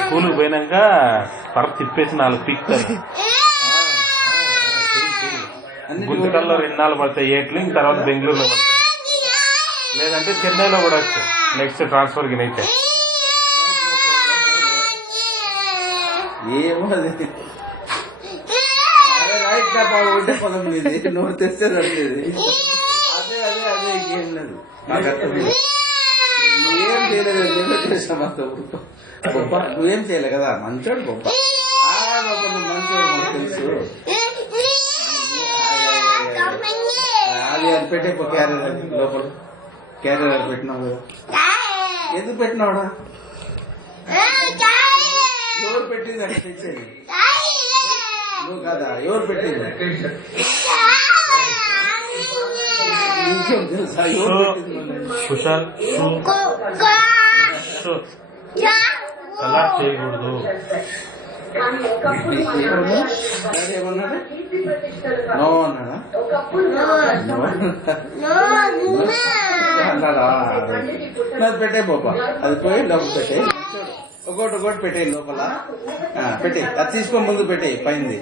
School పోయినాక పర తిప్పేసి 4 పీక్తారు. గుంతకల్లో 2 నాలుగు పడతాయి ఏట్లు, ఇంక తర్వాత బెంగళూరులో పడతాయి, లేదంటే చెన్నైలో కూడా వస్తాయి నెక్స్ట్ ట్రాన్స్ఫర్ కి అయితే. ఏమో అది రైట్ ఉంటే పొలం మీద నోరు తెస్తే సరిలేదు. అదే అదే అదే ఇంకేం లేదు. నాకు అర్థం నువ్వేం చేయలేదు గొప్ప, నువ్వేం చేయలే కదా, మంచోడు గొప్ప. నువ్వు మంచోడు మాకు తెలుసు. అది అది పెట్టే క్యారియర్ లోపల క్యారియర్ అది పెట్టినావు కదా, ఎందుకు పెట్టినావుడా? ఎవరు పెట్టింది అక్కడ తెచ్చేది? నువ్వు కాదా? ఎవరు పెట్టింది? నీకేం తెలుసా ఎవరు పెట్టింది? అలా చేయకూడదు. ఏమన్నాడు? నో అన్నాడా? అన్నాడా? అది పెట్టే బాబా, అది పోయి లోపల పెట్టే, ఒకటి పెట్టే లోపల పెట్టే, అది తీసుకొని ముందు పెట్టే పైంది.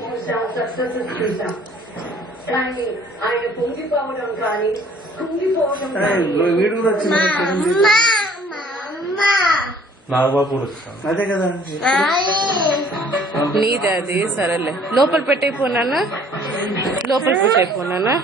వీడు కూడా వచ్చింది నాగబాబు. అదే కదా నీది అది. సరేలే, లోపల పెట్టయిపోనా, లోపల పెట్టయిపోనా.